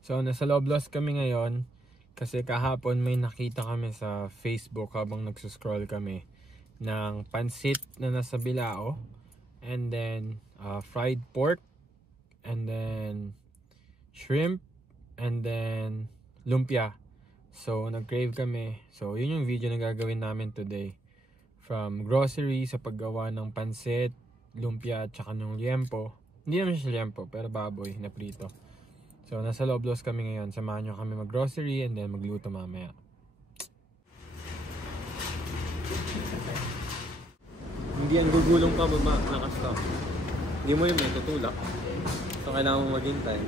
So nasa Loblaws kami ngayon kasi kahapon may nakita kami sa Facebook habang nagsuscroll kami ng pansit na nasa bilao, and then fried pork, and then shrimp, and then lumpia. So nag-crave kami. So yun yung video na gagawin namin today. From grocery sa paggawa ng pansit, lumpia at saka ng liempo. Hindi naman siya liempo pero baboy na prito. So, nasa Loblaws kami ngayon. Samahan nyo kami mag-grocery and then magluto mamaya. Hindi yan gugulong pa baba, nakastop. Hindi mo yun may tutulak. So, kailangan mong maghintay.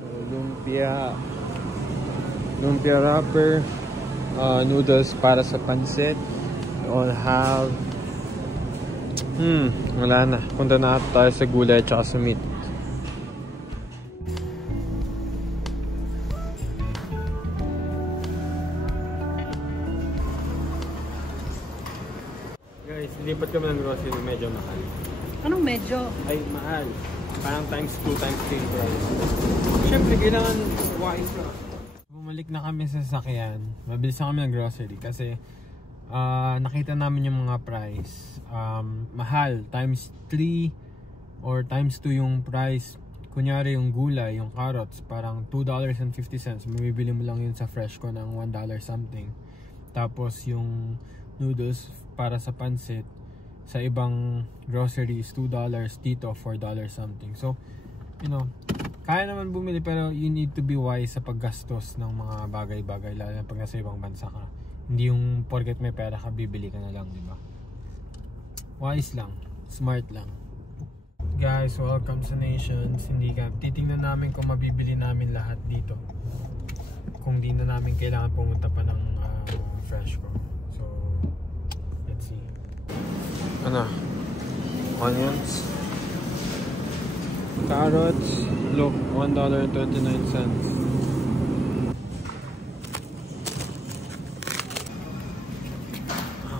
So, lumpia wrapper, noodles para sa pansit. We all have wala na. Punta na tayo sa gulay at saka sa meat. Guys, lipat kami ng grocery, medyo mahal. Anong medyo? Ay, mahal. Parang times 2 times 3 price. Siyempre, kailangan wise na. Bumalik na kami sa sasakyan. Mabilis na kami ng grocery kasi nakita namin yung mga price. Mahal. Times 3 or times 2 yung price. Kunyari yung gulay, yung carrots, parang $2.50. Mabibili mo lang yun sa Freshco ng $1 something. Tapos yung noodles para sa pansit sa ibang groceries, $2, dito $4 something. So, you know, kaya naman bumili pero you need to be wise sa paggastos ng mga bagay-bagay, lalo na pag nasa ibang bansa ka. Hindi yung porket may pera ka, bibili ka na lang, di ba? Wise lang, smart lang. Guys, welcome sa Nations. Hindi ka, titingnan namin kung mabibili namin lahat dito. Kung di na namin kailangan pumunta pa ng Freshco. So, let's see. Ano? Onions, carrots, look, $1.29.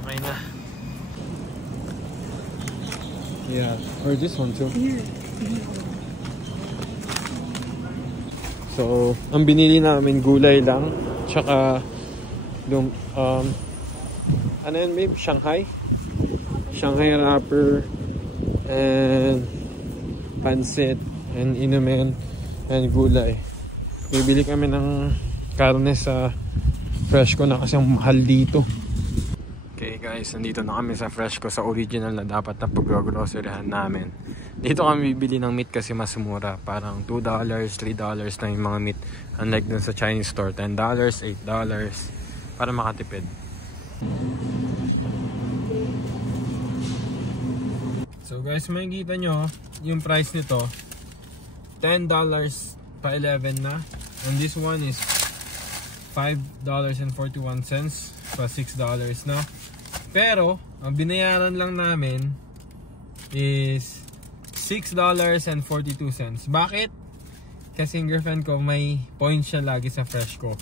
Okay na. Yeah, or this one too. So, ang binili namin gulay lang, tsaka yung ano yun babe? Shanghai wrapper, and pansit, and inumin, and gulay. Bibili kami ng karne sa Freshco na kasi ang mahal dito. Okay guys, nandito na kami sa Freshco, sa original na dapat na pag-groceryhan namin. Dito kami bibili ng meat kasi mas mura. Parang $2, $3 na yung mga meat. Unlike dun sa Chinese store, $10, $8 para makatipid. So guys, makikita nyo yung price nito, $10 pa 11 na, and this one is $5.41 pa $6 na. Pero ang binayaran lang namin is $6.42. Bakit? Kasi yung girlfriend ko may points siya lagi sa Freshco,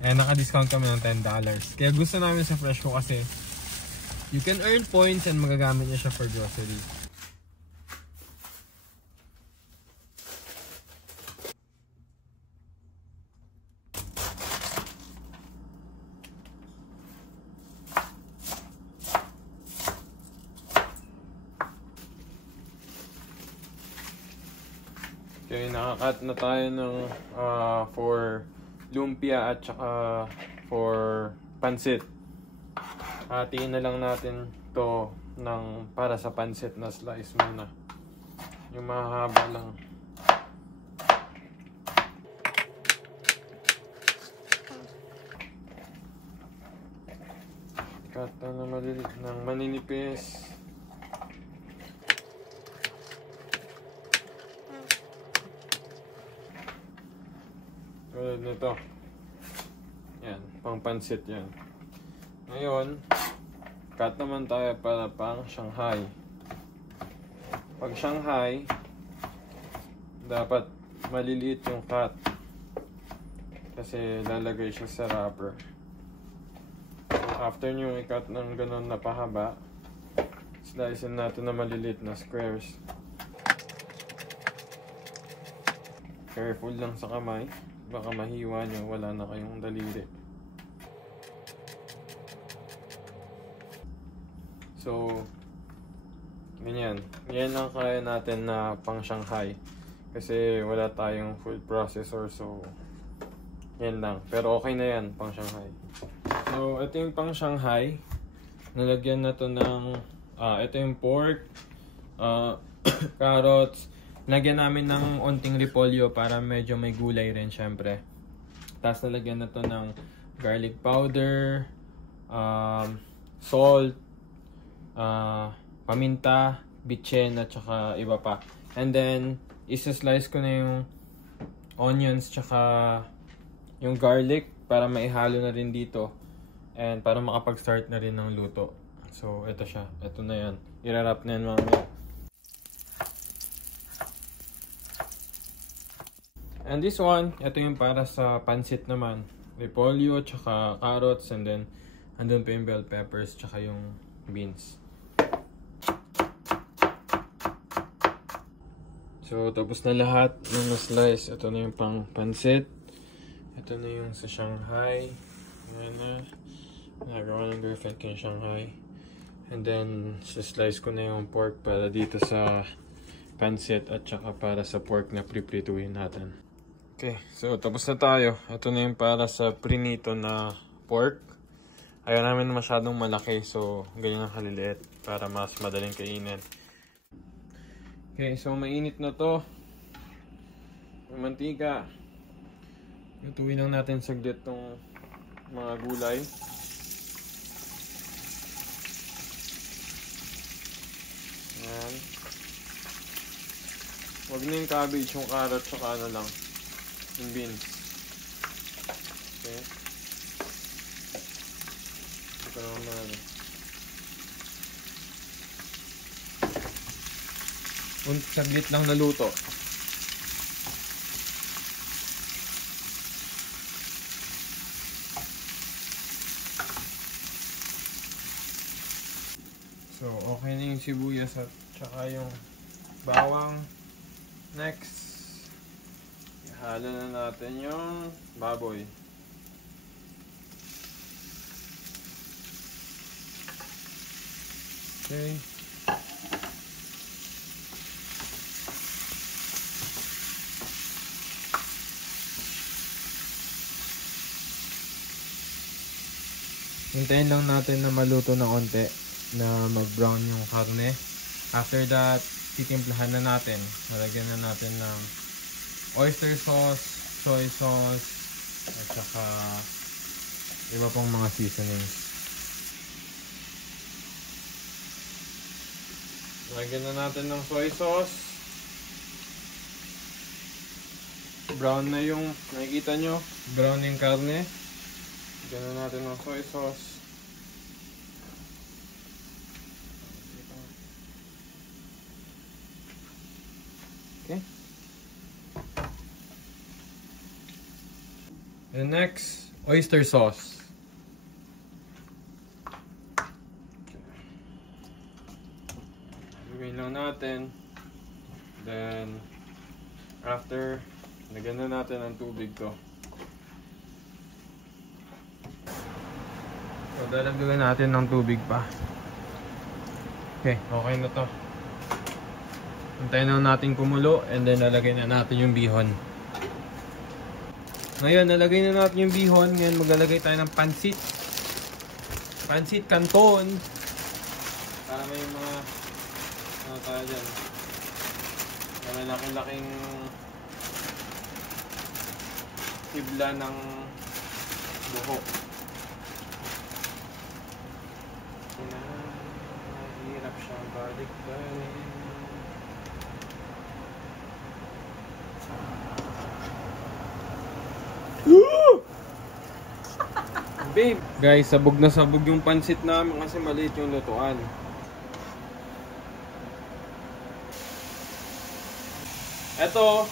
and naka-discount kami ng $10. Kaya gusto namin sa Freshco kasi you can earn points and magagamit niya siya for grocery. Okay, nakakat na tayo ng for lumpia at saka for pansit. Hatiin na lang natin to ng para sa pansit na slice muna. Yung mahaba lang. Cut na maninipis. Tulad nito. Yan, pang pansit yan. Ngayon, cut naman tayo para pang Shanghai. Pag Shanghai, dapat maliliit yung cut. Kasi lalagay siya sa wrapper. After nyo i-cut ng ganun na pahaba, slice natin na maliliit na squares. Careful lang sa kamay. Baka mahiwa nyo, wala na kayong daliri. So, ganyan. Yan lang kaya natin na pang Shanghai. Kasi wala tayong food processor, so yan lang. Pero okay na yan, pang Shanghai. So, ito yung pang Shanghai. Nalagyan na to ng, ito yung pork, carrots. Lagyan namin ng onting repolyo para medyo may gulay rin syempre. Tapos nalagyan na to ng garlic powder, salt, paminta, bitchin at saka iba pa. And then, isa-slice ko na yung onions tsaka yung garlic para maihalo na rin dito. And para makapag-start na rin ng luto. So, ito siya. Ito na yan. Irarap na yan mamaya. And this one, ito yung para sa pansit naman. Repolyo, tsaka carrots, and then andun pa yung bell peppers, tsaka yung beans. So, tapos na lahat ng na-slice. Ito na yung pang pansit. Ito na yung sa Shanghai. Ayan na. Nagawa ng girlfriend ko yung Shanghai. And then, slice ko na yung pork para dito sa pansit at tsaka para sa pork na priprituhin natin. Okay, so tapos na tayo. Ito na yung para sa prinito na pork. Ayaw namin masyadong malaki, so ganyan ang kaliliit para mas madaling kainin. Okay, so mainit na to. Yung mantika. Lutuin lang natin saglit tong mga gulay. Ayan. Huwag na yung cabbage, yung carrot, saka ano lang. Yung beans. Okay. Ito naman na ano. Saglit lang naluto. So, okay na yung sibuyas at saka yung bawang. Next. Halo na natin yung baboy. Okay. Hintayin lang natin na maluto na konti, na mag-brown yung karne. After that, titimplahan na natin. Malagyan na natin ng oyster sauce, soy sauce, at saka iba pang mga seasonings. Lagyan na natin ng soy sauce. Brown na yung, nakikita nyo, brown yung karne. Lagyan na natin ng soy sauce. Okay. And next, oyster sauce. Gawin lang natin. Then, after, lagyan na natin ng tubig to. So, dalagdagan natin ng tubig pa. Okay, okay na to. Hintayin lang natin kumulo and then lalagay na natin yung bihon. Ngayon, nalagay na natin yung bihon. Ngayon, maglalagay tayo ng pansit. Pansit canton. Para may mga, ano tayo dyan. May laking-laking tibla ng buho. Mahirap siyang balik-balik. Babe, guys, sabog na sabog yung pansit namin kasi maliit yung lutuan. Ito,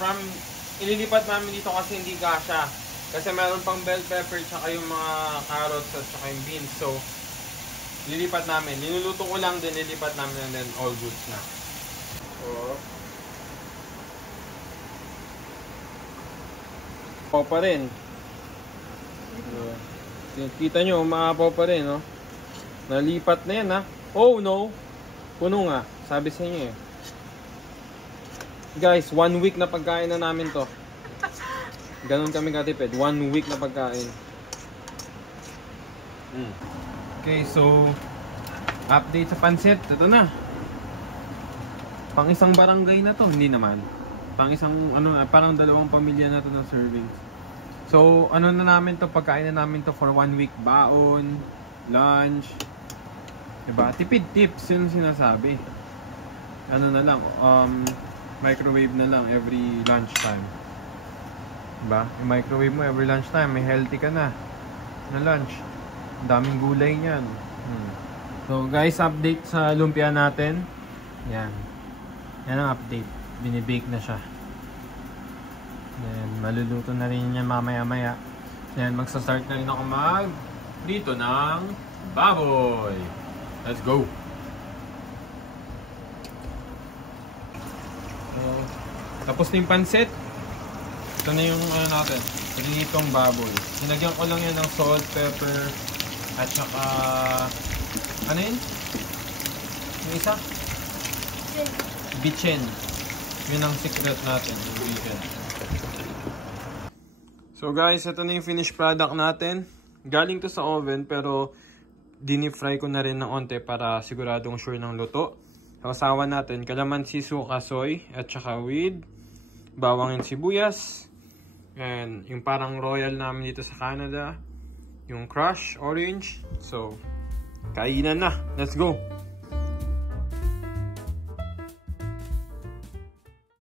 from ililipat namin dito kasi hindi kasha. Kasi meron pang bell pepper tsaka yung mga carrots at tsaka yung beans. So, lilipat namin. Linuluto ko lang din, lilipat namin and then all goods na. So, pa rin. Kita nyo, umaapaw pa rin, no? Nalipat na yan, ha? Oh, no! Puno nga. Sabi sa inyo, eh. Guys, 1 week na pagkain na namin to. Ganon kami katipid. 1 week na pagkain. Okay, so update sa pansit. Ito na. Pang isang barangay na to. Hindi naman. Pang isang, parang 2 pamilya na to na serving. So, na namin to, pagkain na namin to for 1 week. Baon, lunch. Diba? Tipid tips, yun sinasabi. Na lang, microwave na lang every lunchtime. Diba? Yung microwave mo every lunchtime, may healthy ka na lunch. Daming gulay niyan. So guys, update sa lumpia natin. Yan ang update. Binibake na siya. Yan, maluluto na rin yan mamaya-maya. Yan, magsastart na rin ako dito ng baboy. Let's go! So, tapos na yung pansit. Ito na yung natin, prinitong baboy. Sinagyan ko lang yan ng salt, pepper, at saka, yun? Yung isa? Bitchen. Yun ang secret natin, yung bitchen. So guys, ito na yung finished product natin. Galing to sa oven, pero dinifry ko na rin ng onte para siguradong sure ng luto. Sausawan natin, kalamansi, suka, soy, at saka with bawang and sibuyas. And yung parang royal namin dito sa Canada, yung crush orange. So, kainan na. Let's go!